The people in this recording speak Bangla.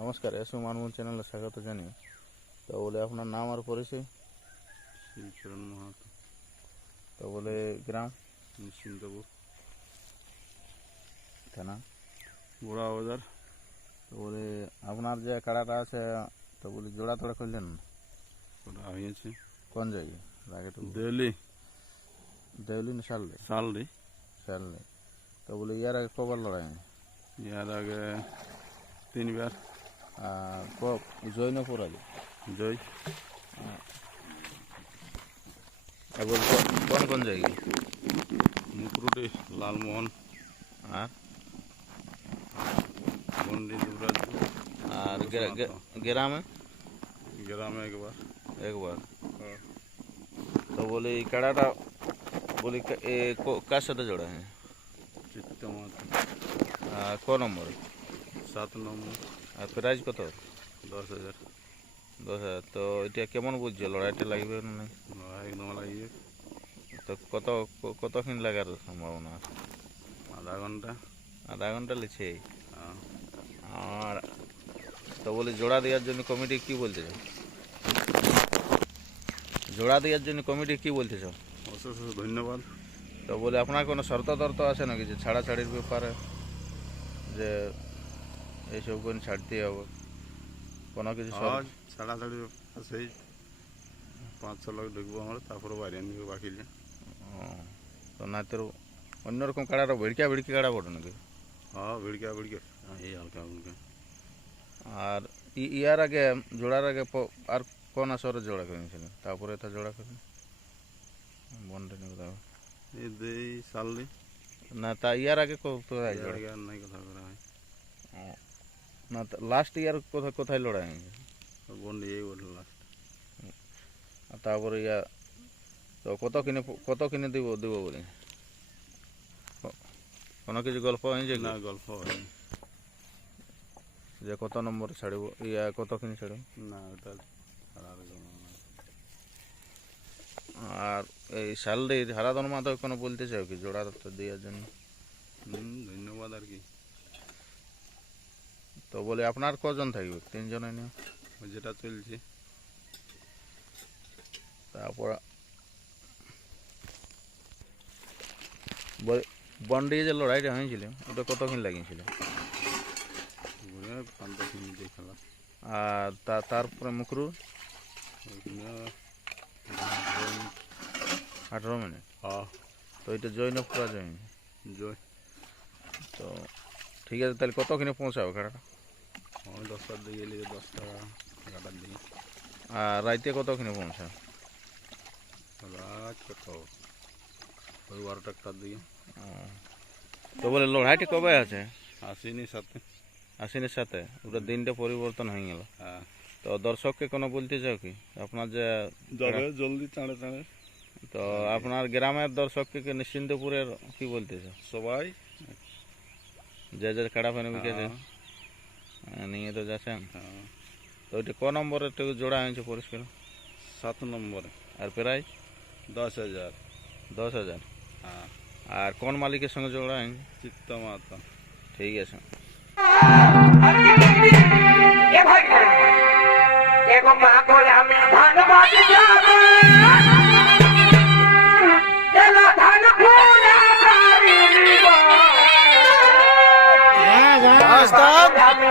নমস্কার এসও মানমূল চ্যানেলে স্বাগত জানিয়ে। তো বলে আপনার নাম আর পরিচয়? শিবচরণ মাহাতো। তো বলে গ্রাম? নিশ্চিন্তপুর থানা গোড়া বাজার। তো বলে আপনার যে কাড়াটা আছে তো বলে জোড়া তোড়া করলেন? ওটা হয়েছে কোন জায়গায়? তো দিল্লি দেউলি। না সারলে সালডি সারলে তো বলে ইয়ার আগে কবার লড়াই? ইয়ার আগে তিনবার। আর ক- জৈনপুর আগে? জয়। কোন- কোন কোন জায়গায়? মুকুরুটি লালমোহন। আর? গন্ডি দুবরাজপুর আর গে- গে- গ্রামে গ্রামে একবার একবার তো বলে এই কাড়াটা বলি কা- এ ক- কার সাথে জোড়া হ্যাঁ চিত্ত মাহাতো ক নম্বর সাত নম্বর আর প্রাইজ কত দশ হাজার দশ হাজার তো এটা কেমন বুঝছ লড়াইটা লাগবে না নাই? একদম লাগিয়ে তো কত ক- কতক্ষণ লাগার সম্ভাবনা আছে আধা ঘণ্টা আধা ঘণ্টা লিছে হ্যাঁ। আর তো বলি জোড়া দেওয়ার জন্য কমিটি কি বলতে চাও? জোড়া দেওয়ার জন্য কমিটি কি বলতে চাও? অশেষ ধন্যবাদ। তো বলে আপনার কোনো শর্ত তর্ত আছে নাকি যে ছাড়াছাড়ির ব্যাপারে? যে এইসব কোন ছাড়তে হবে? কোনো কিছু শর্ত- আজ ছাড়াছাড়ি সেই পাঁচ ছ লোক ঢুকবো আমরা তারপরে বাইরে নিয়ে বাকি তো না তোর অন্যরকম কাড়াটা ভিড়কা ভিড়কি কাড়া পড়ে নাকি? হ্যাঁ ভিড়কা ভিড়কা। এই হালকা হালকা। আর ইয়ার আগে জোড়ার আগে আর কোন আসরে জোড়া করেছিলেন তারপরে তো জোড়া করেন বনটা নিয়ে কথা। এই সালদি না তা ইয়ার আগে কোথায় জোড়া? নাই কথা করা হয়। না লাস্ট ইয়ার কোথায় কোথায় লড়াই হয়েছে? বন্ডি এই বলল লাস্ট আর তারপরে ইয়া তো কত কিনে কত কিনে দিব দিব বলে? কোনো কিছু গল্প হয়েছে? না গল্প হয় যে কত নম্বর ছাড়ব? ইয়া কত কিনে ছাড়ব? না ওটা কোনো আর এই শালদি হারাধন মাধব কোনো বলতে চাও কি জোড়া তো দেওয়ার জন্য? হুম ধন্যবাদ আর কি। তো বলে আপনার কজন থাকবে? তিনজনে নিয়ে যেটা চলছে। তারপর বন্ডি যে লড়াইটা হয়েছিল ওটা কতক্ষণ লাগিয়েছিল? ঘুরে পাঁচ দশ মিনিটে খেলা আর তা তারপরে মুকরু ওইখানে আঠারো মিনিট হ্যাঁ তো এটা জৈনপুরা জৈন জয় তো ঠিক আছে তাহলে কতক্ষণে পৌঁছাবে কাটাটা আমি দশটার দিকে এলে দশটা এগারোটার দিকে আর রাইতে কতক্ষণে পৌঁছাবে রাত কত ওই বারোটা একটার দিকে ও। তো বলে লড়াইটা কবে আছে আসিনি সাথে আশ্বিনের সাথে ওটা দিনটা পরিবর্তন হয়ে গেল। হ্যাঁ। তো দর্শককে কোনো বলতে চাও কি? আপনার যে জলদি চাঁড়ে চাঁড়ে। তো আপনার গ্রামের দর্শককে কি নিশ্চিন্তপুরের কি বলতে চাও? সবাই। যে যে কাড়া ফেনে বিকেছে হ্যাঁ, নিয়ে তো যাচ্ছেন। হ্যাঁ। তো ওইটা ক নম্বরে জোড়া হয়েছে পরিষ্কার? সাত নম্বরে। আর প্রাইস দশ হাজার। দশ হাজার। আর কোন মালিকের সঙ্গে জোড়া হয়েছে? চিত্ত মাতা ঠিক আছে। এগো মা বলে আমি ধন্যবাদ ধান ফুলা কারিব আমি